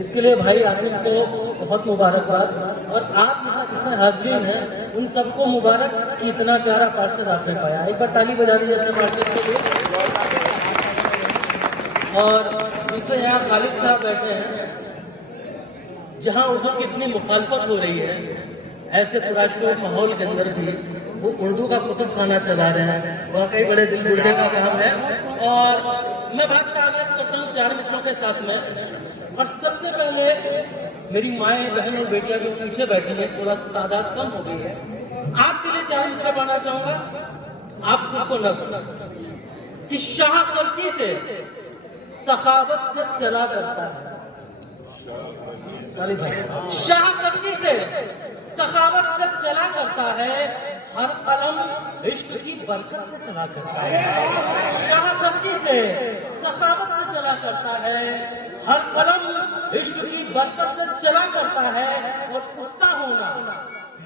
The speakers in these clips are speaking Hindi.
इसके लिए भाई आसिफ को बहुत मुबारकबाद, और आप यहाँ जितने हाजरीन हैं उन सबको मुबारक कि इतना प्यारा पार्षद आपने पाया। एक बार ताली बजा दीजिए अपने पार्षद के लिए। और दूसरे यहाँ खालिद साहब बैठे हैं, जहाँ उर्दू की इतनी मुखालफत हो रही है, ऐसे पुरशोर माहौल के अंदर भी वो उर्दू का कुतुब खाना चला रहे हैं। वाकई बड़े दिल गुर्दे का काम है। और मैं बात का आगाज करता हूँ 4 मिसरों के साथ में। और सबसे पहले मेरी माएँ, बहन और बेटियां जो पीछे बैठी हैं, थोड़ा तादाद कम हो गई है, आपके लिए 4 मिसरे पढ़ना चाहूंगा। आप सबको न सुना कि शाह खर्ची से सखावत से चला करता है। शाह खर्ची से सखावत से चला करता है, हर कलम इश्क की बरकत से चला करता है। शाह खर्ची से सखावत से चला करता है, हर कलम इश्क की बरकत से चला करता है, और उसका होना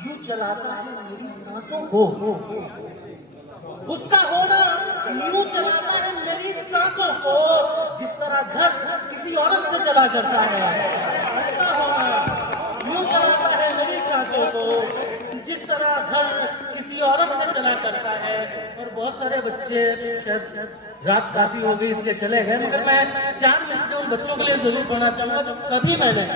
यूं चलाता है मेरी सांसों को। उसका होना यूं चलाता है मेरी सांसों को, जिस तरह घर किसी औरत से चला करता है। उसका होना यूं चलाता है मेरी सांसों को, जिस तरह घर किसी औरत से चला करता है। और बहुत सारे बच्चे, शायद रात काफी हो गई इसलिए चले गए, मगर मैं 4 मिसरे उन बच्चों के लिए जरूर पढ़ना चाहूंगा जो कभी मैंने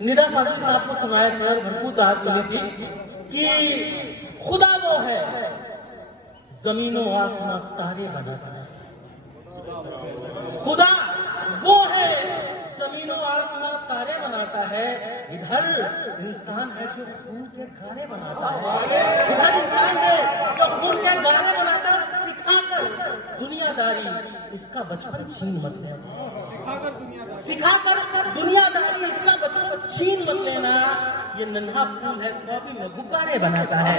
निदा फाजिल साहब को सुनाया था और भरपूर दाद मिली थी कि खुदा वो है जमीनों आसमां तारे बनाता है। खुदा वो है जमीनों आसमां तारे बनाता है, इधर इंसान है जो खून के गारे बनाता है। इधर इंसान है जो खून के गारे बनाता है, सिखाकर दुनियादारी इसका बचपन छीन मत लेना। सिखाकर दुनियादारी इसका बचपन छीन मत लेना। ये नन्हा फूल है कॉपी में गुब्बारे बनाता है।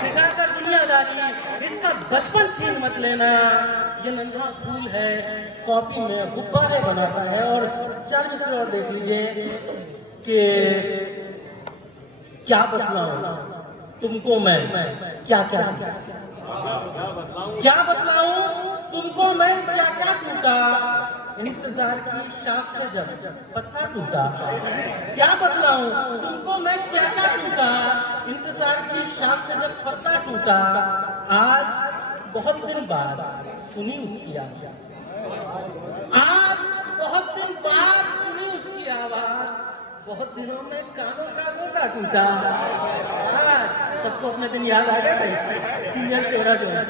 सिखाकर दुनियादारी इसका बचपन छीन मत लेना। ये नन्हा फूल है कॉपी में गुब्बारे बनाता है। और 4 मिसरे और देख लीजिए कि क्या बतलाऊं तुमको मैं, क्या बतलाऊं तुमको मैं, क्या टूटा इंतजार की शाख से जब पत्ता टूटा। क्या बतलाऊं तुमको मैं, क्या टूटा इंतजार की शाख से जब पत्ता टूटा। आज बहुत दिन बाद सुनी उसकी आवाज, आज बहुत दिन बाद सुनी उसकी आवाज, बहुत दिनों में कानों का रोजा टूटा। आज सबको अपने दिन याद आ गया भाई, सीनियर शोरा जो है।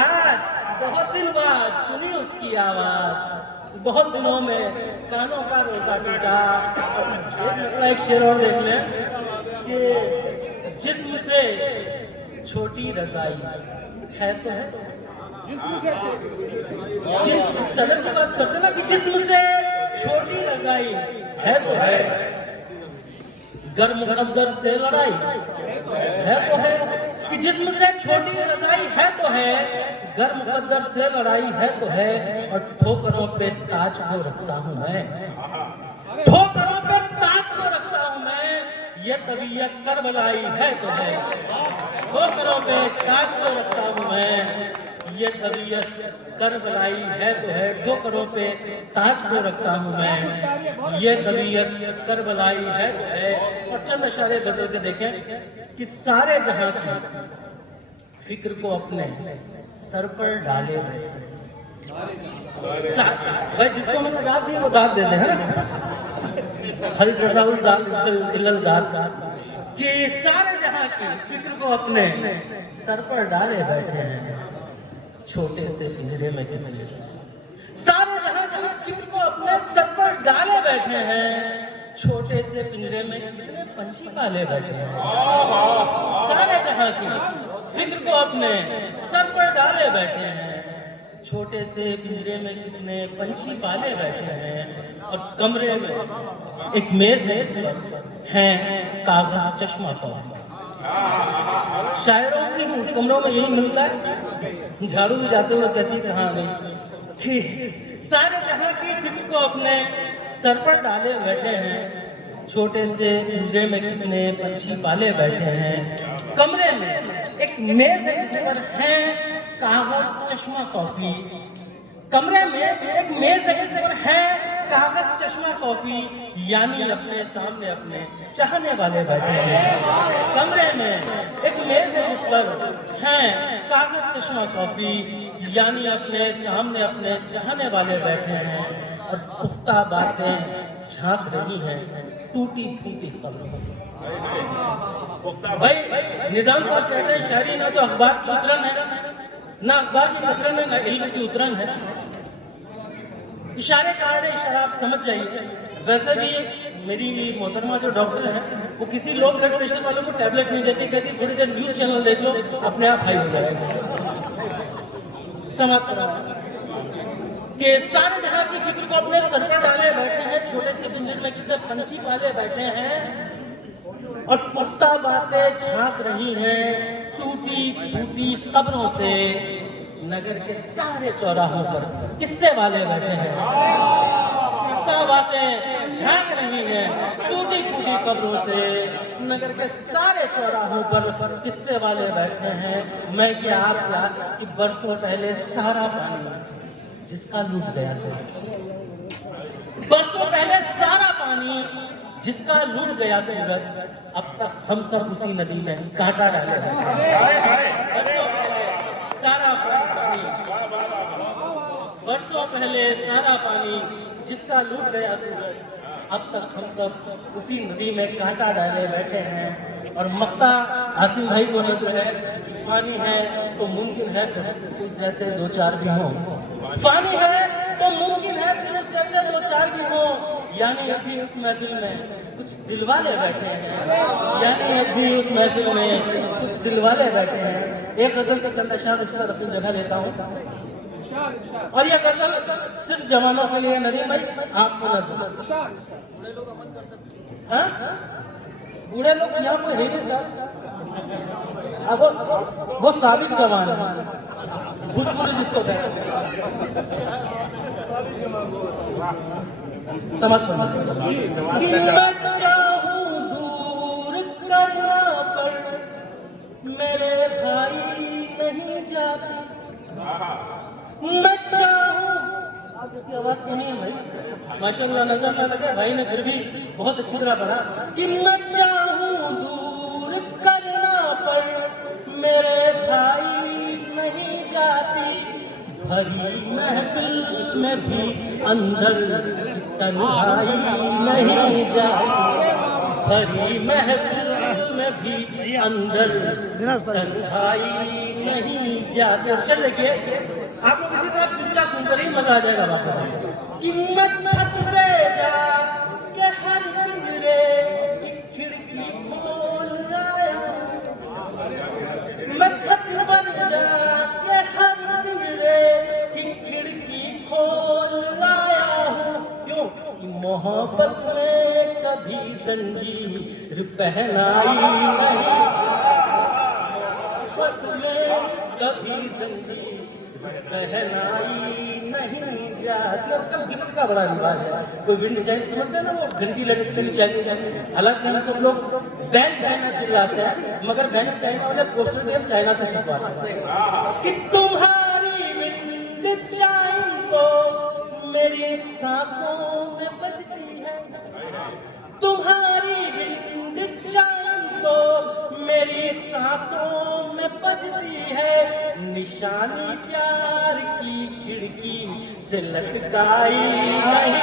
आज बहुत दिन बाद सुनी उसकी आवाज, बहुत दिनों में कानों का रोजा टूटा। एक शेर और देख लें कि जिस्म से छोटी रजाई है तो है, चदर की बात करते ना कि जिस्म से छोटी रजाई है तो है, गर्म मुकद्दर से लड़ाई है तो है, कि जिस्म से छोटी रजाई है तो है, गर्म मुकद्दर से लड़ाई है तो है। और ठोकरों पे ताज को रखता हूं मैं, ठोकरों पे ताज को रखता हूं मैं, ये तबीयत करबलाई है तो है। ठोकरों पे ताज को रखता हूं मैं, ये तबीयत करबलाई है तो है। ठोकरों पे ताज को रखता हूं मैं, ये तबीयत करबलाई है तो है। और चंद अशारे गजल के देखें कि सारे जहां की फिक्र को अपने सर पर डाले भाई, जिसको मैंने दाद दी वो दाद दे दे, है ना। हल रसाउल दाद कि सारे जहां की फिक्र को अपने सर पर डाले बैठे हैं, छोटे से पिंजरे में कितने, सारे जहां की फिक्र को अपने सर पर डाले बैठे हैं, छोटे से पिंजरे में कितने पंछी पाले बैठे हैं। सारे जहां की फिक्र को अपने सर पर डाले बैठे हैं, छोटे से पिंजरे में कितने पंछी पाले बैठे हैं। और कमरे में एक मेज है जिसपर है कागज चश्मा कॉफी। शायरों की कमरों में यही मिलता है। झाड़ू भी जाते हुए कहती कहाँ गई, कि सारे जहां की फिक्र को अपने सर पर डाले बैठे हैं, छोटे से पिंजरे में कितने पंछी पाले बैठे हैं। कमरे में एक मेज है जिस पर है कागज चश्मा कॉफी। कमरे में एक मेज है जिस पर है कागज चश्मा कॉफी, यानी अपने सामने अपने चाहने वाले बैठे हैं। कमरे में एक मेज है जिस पर है कागज चश्मा कॉफी, यानी अपने सामने अपने चाहने वाले बैठे हैं और पुख्ता बातें झांक रही हैं टूटी फूटी कब्रों से। भाई निजाम साहब कहते हैं शायरी ना तो अखबार की उतरन है, ना अखबार की कतरन है, ना इल्म की उतरन है। इशारे कार्ड है, इशारा आप समझ जाइए। वैसे भी मेरी मोहतरमा जो डॉक्टर है वो किसी लो ब्लड प्रेशर वालों को टैबलेट नहीं देती, कहती थोड़ी देर न्यूज चैनल देख लो अपने आप हाई हो जाएगा। समाप्त करो कि सारे जहां की फिक्र को अपने सर पर डाले बैठे हैं, छोटे से पिंजरे में कितने पंछी पाले बैठे हैं और पुख्ता बातें झांक रही हैं टूटी फूटी कब्रों से। नगर के सारे चौराहों पर किस्से वाले बैठे हैं, पुख्ता बातें झांक रही हैं टूटी फूटी कब्रों से। नगर के सारे चौराहों पर किस्से वाले बैठे हैं। मैं क्या आप क्या कि बरसों पहले सारा पानी जिसका लूट गया सूरज, बरसों पहले सारा पानी जिसका लूट गया सूरज, अब तक हम सब उसी नदी में कांटा डाले सारा पानी, बरसों पहले सारा पानी जिसका लूट गया सूरज, अब तक हम सब उसी नदी में कांटा डाले बैठे हैं। और मक्ता आसिम भाई को नजर है, फानी है तो मुमकिन है फिर उस जैसे दो चार भी हों, फानी है तो मुमकिन है फिर उस जैसे दो चार भी हों। यानी अभी उस महफिल में कुछ दिलवाले बैठे हैं, यानी अभी उस महफिल में कुछ दिलवाले बैठे हैं। एक गजल का चंद अशार इस पर अपनी जगह लेता हूँ और यह गजल सिर्फ जवानों के लिए। नदीम भाई आपको नजर, बूढ़े लोग यहाँ कोई है नहीं साहब, अब वो साबिक जवान है, भूतपूर्व जिसको कहते हैं। समझ मैं चाहूं दूर करना पर मेरे भाई नहीं जाते, मैं चाहूं, आप जैसी आवाज क्यों नहीं है भाई, माशाल्लाह नजर ना लगे भाई ने फिर भी बहुत अच्छी तरह पढ़ा कि मैं चाहूं दूर करना पर मेरे भाई नहीं जाती, भरी महफिल में भी अंदर तन्हाई नहीं जाती, भरी महफिल में भी अंदर तन्हाई नहीं जाती। चल देखिए आप लोग इसी तरह चुपचाप सुनकर ही मजा आ जाएगा बात कि मैं छत पे जा के हर पिंजरे की खिड़की खोल आया, मैं छत पर जा के हर पिंजरे की खिड़की खोल आया हूँ। क्यों? मोहब्बत में कभी जंजीर पहनाई नहीं, मोहब्बत में कभी जंजीर पहनाई नहीं जाती। आजकल गिफ्ट का बड़ा रिवाज है, कोई विंड चाइना समझते हैं ना, वो घंटी लटकती हुई चाइनीज है। हालांकि हम सब लोग बैंक चाइना चिल्लाते हैं, मगर बैंक चाइना वाले पोस्टर भी हम चाइना से छपवाते हैं कि तुम्हारी विंड चाइन तो मेरी सांसों में बजती है, तुम्हारी विंड चाइन तो मेरी सांसों में बजती है, निशानी प्यार की खिड़की से लटकाई नहीं